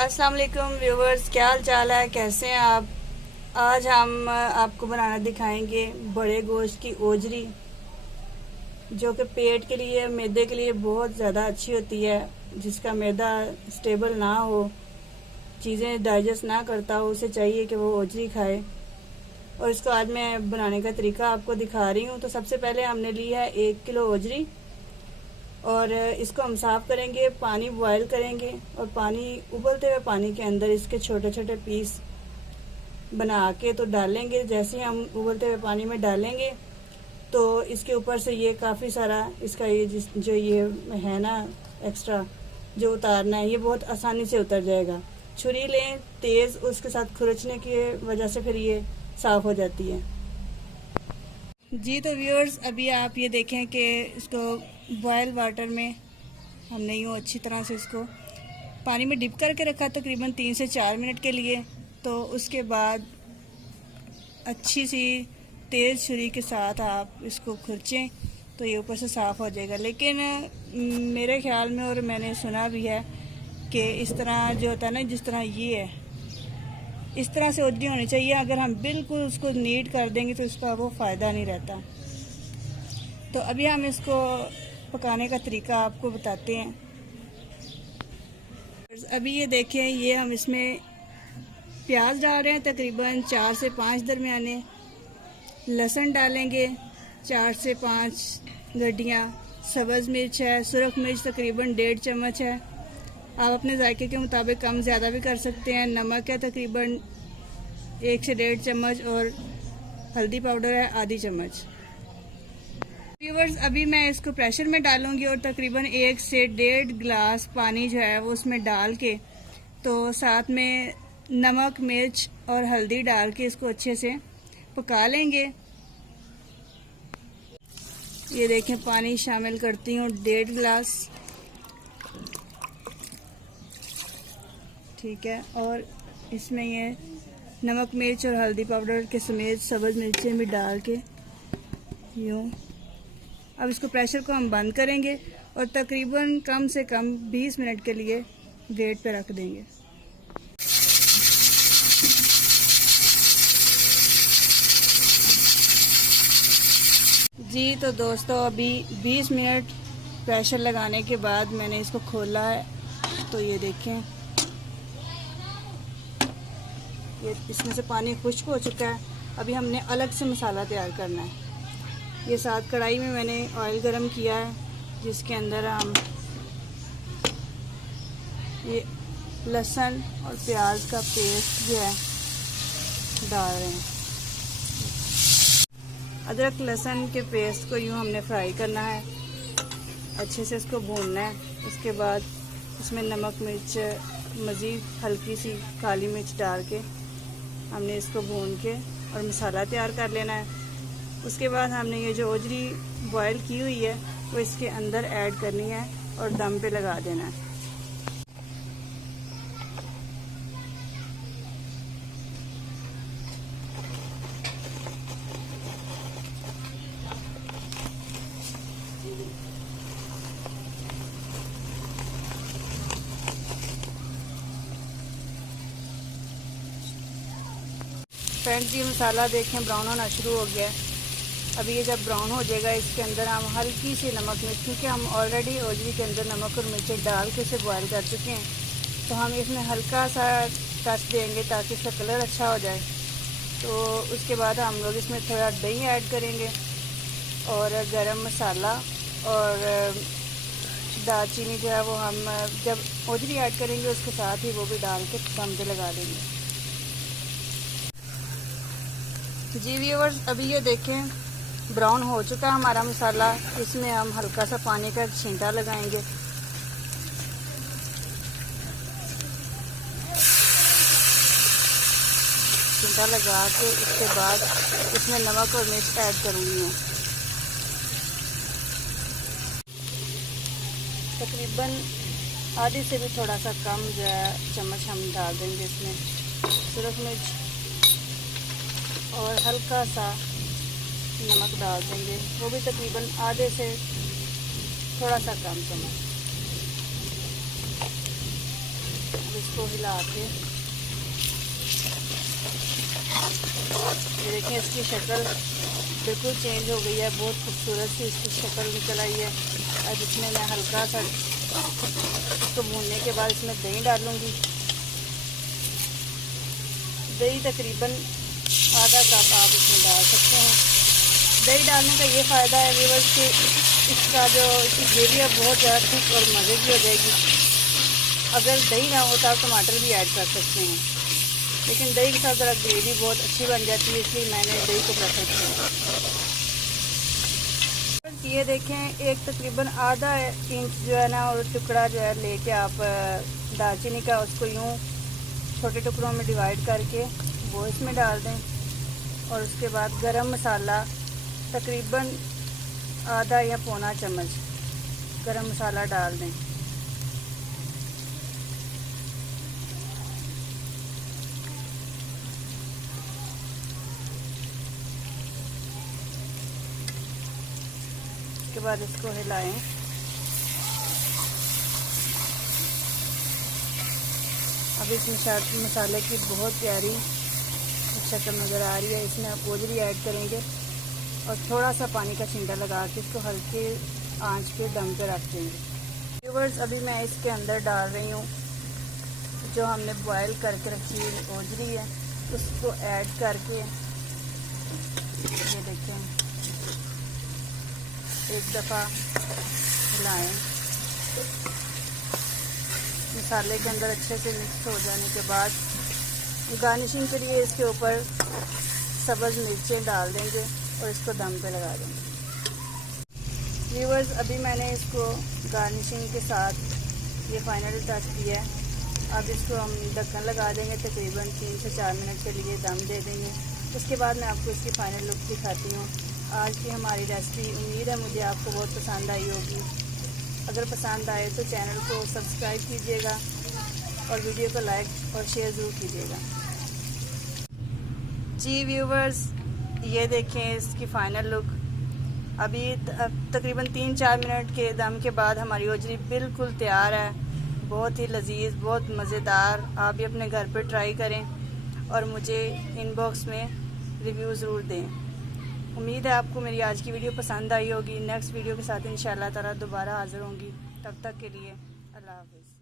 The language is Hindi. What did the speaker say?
अस्सलाम वालेकुम व्यूवर्स, क्या हाल चाल है, कैसे हैं आप। आज हम आपको बनाना दिखाएंगे बड़े गोश्त की ओजरी, जो कि पेट के लिए, मैदे के लिए बहुत ज़्यादा अच्छी होती है। जिसका मैदा स्टेबल ना हो, चीज़ें डाइजेस्ट ना करता हो, उसे चाहिए कि वो ओजरी खाए। और इसको आज मैं बनाने का तरीका आपको दिखा रही हूँ। तो सबसे पहले हमने ली है 1 किलो ओजरी, और इसको हम साफ़ करेंगे, पानी बॉयल करेंगे, और पानी उबलते हुए पानी के अंदर इसके छोटे छोटे पीस बना के तो डालेंगे। जैसे ही हम उबलते हुए पानी में डालेंगे तो इसके ऊपर से ये काफ़ी सारा इसका ये जो ये है ना एक्स्ट्रा जो उतारना है, ये बहुत आसानी से उतर जाएगा। छुरी लें तेज़, उसके साथ खुरचने की वजह से फिर ये साफ़ हो जाती है। जी तो व्यूअर्स, अभी आप ये देखें कि इसको बॉयल वाटर में हमने यूँ अच्छी तरह से इसको पानी में डिप करके रखा तकरीबन 3 से 4 मिनट के लिए। तो उसके बाद अच्छी सी तेज़ छुरी के साथ आप इसको खुरचें तो ये ऊपर से साफ़ हो जाएगा। लेकिन मेरे ख्याल में, और मैंने सुना भी है कि इस तरह जो होता है ना, जिस तरह ये है, इस तरह से ओजरी होनी चाहिए। अगर हम बिल्कुल उसको नीट कर देंगे तो इसका वो फ़ायदा नहीं रहता। तो अभी हम इसको पकाने का तरीका आपको बताते हैं। अभी ये देखें, ये हम इसमें प्याज डाल रहे हैं तकरीबन 4 से 5 दरमियाने। लहसुन डालेंगे 4 से 5 गड्डियाँ। सब्ज़ मिर्च है, सुरख मिर्च तकरीबन 1.5 चम्मच है। आप अपने जायके के मुताबिक कम ज़्यादा भी कर सकते हैं। नमक है तकरीबन 1 से 1.5 चम्मच, और हल्दी पाउडर है आधी चम्मच। व्यूअर्स, अभी मैं इसको प्रेशर में डालूंगी और तकरीबन 1 से 1.5 गिलास पानी जो है वो उसमें डाल के, तो साथ में नमक, मिर्च और हल्दी डाल के इसको अच्छे से पका लेंगे। ये देखें, पानी शामिल करती हूँ 1.5 गिलास, ठीक है। और इसमें ये नमक, मिर्च और हल्दी पाउडर के समेत सब्ज़ मिर्चें भी डाल के यूँ। अब इसको प्रेशर को हम बंद करेंगे और तकरीबन कम से कम 20 मिनट के लिए वेट पे रख देंगे। जी तो दोस्तों, अभी 20 मिनट प्रेशर लगाने के बाद मैंने इसको खोला है। तो ये देखें, ये इसमें से पानी खुश्क हो चुका है। अभी हमने अलग से मसाला तैयार करना है। ये साथ कढ़ाई में मैंने ऑयल गरम किया है, जिसके अंदर हम ये लहसुन और प्याज का पेस्ट जो है डाल रहे हैं। अदरक लहसुन के पेस्ट को यूँ हमने फ्राई करना है, अच्छे से इसको भूनना है। उसके बाद इसमें नमक, मिर्च, मज़ीद हल्की सी काली मिर्च डाल के हमने इसको भून के और मसाला तैयार कर लेना है। उसके बाद हमने ये जो ओजरी बॉयल की हुई है वो इसके अंदर ऐड करनी है और दम पे लगा देना है। फ्रेंड्स, ये मसाला देखें ब्राउन होना शुरू हो गया है। अभी ये जब ब्राउन हो जाएगा, इसके अंदर हम हल्की सी नमक मिर्च, क्योंकि हम ऑलरेडी ओजरी के अंदर नमक और मिर्च डाल के इसे बॉयल कर चुके हैं, तो हम इसमें हल्का सा टच देंगे ताकि इसका कलर अच्छा हो जाए। तो उसके बाद हम लोग इसमें थोड़ा दही ऐड करेंगे, और गरम मसाला और दालचीनी जो है वो हम जब ओजरी ऐड करेंगे उसके साथ ही वो भी डाल के दम पे लगा देंगे। जी व्यूअर्स, अभी ये देखें ब्राउन हो चुका हमारा मसाला। इसमें हम हल्का सा पानी का छींटा लगाएंगे। छींटा लगा के उसके बाद इसमें नमक और मिर्च ऐड करूँगी मैं। तकरीबन आधी से भी थोड़ा सा कम जो है चम्मच हम डाल देंगे इसमें सुरख मिर्च, और हल्का सा नमक डाल देंगे, वो भी तकरीबन आधे से थोड़ा सा कम चम्मच। अब इसको हिला के ये देखें इसकी शक्ल बिल्कुल चेंज हो गई है, बहुत खूबसूरत सी इसकी शक्ल निकल आई है। अब इसमें मैं हल्का सा इसको भूनने के बाद इसमें दही डालूँगी। दही तकरीबन आधा कप आप इसमें डाल सकते हैं। दही डालने का ये फ़ायदा है व्यूअर्स कि इसका जो इसकी ग्रेवी है बहुत ज़्यादा थिक और मज़े की हो जाएगी। अगर दही ना हो तो आप टमाटर भी ऐड कर सकते हैं, लेकिन दही के साथ ज़रा ग्रेवी बहुत अच्छी बन जाती है, इसलिए मैंने दही को प्रेफर किया। ये देखें, एक तकरीबन आधा इंच जो है ना और टुकड़ा जो है लेके आप दालचीनी का उसको यूँ छोटे टुकड़ों में डिवाइड करके वो इसमें डाल दें। और उसके बाद गरम मसाला तकरीबन आधा या पौना चम्मच गरम मसाला डाल दें। उसके बाद इसको हिलाएं। अब इस मसाले की बहुत प्यारी शक्ल नज़र आ रही है। इसमें आप गोजरी ऐड करेंगे और थोड़ा सा पानी का छिंटा लगा के इसको हल्के आंच पे दम पे रख देंगे। व्यूअर्स, अभी मैं इसके अंदर डाल रही हूँ जो हमने बॉयल करके रखी हुई गोजरी है, उसको ऐड करके ये देखें एक दफ़ा हिलाएं। मसाले के अंदर अच्छे से मिक्स हो जाने के बाद गार्निशिंग के लिए इसके ऊपर सब्ज़ मिर्चें डाल देंगे और इसको दम पे लगा देंगे। व्यूअर्स, अभी मैंने इसको गार्निशिंग के साथ ये फाइनल टच किया है। अब इसको हम ढक्कन लगा देंगे, तकरीबन 3 से 4 मिनट के लिए दम दे देंगे। उसके बाद मैं आपको इसकी फ़ाइनल लुक दिखाती हूँ। आज की हमारी रेसिपी उम्मीद है मुझे आपको बहुत पसंद आई होगी। अगर पसंद आए तो चैनल को सब्सक्राइब कीजिएगा और वीडियो को लाइक और शेयर ज़रूर कीजिएगा। जी व्यूवर्स, ये देखें इसकी फ़ाइनल लुक। अभी तकरीबन 3-4 मिनट के दम के बाद हमारी ओजरी बिल्कुल तैयार है। बहुत ही लजीज, बहुत मज़ेदार। आप भी अपने घर पर ट्राई करें और मुझे इनबॉक्स में रिव्यू ज़रूर दें। उम्मीद है आपको मेरी आज की वीडियो पसंद आई होगी। नेक्स्ट वीडियो के साथ इंशाल्लाह ताला दोबारा हाज़िर होंगी। तब तक के लिए अल्लाह हाफ़िज़।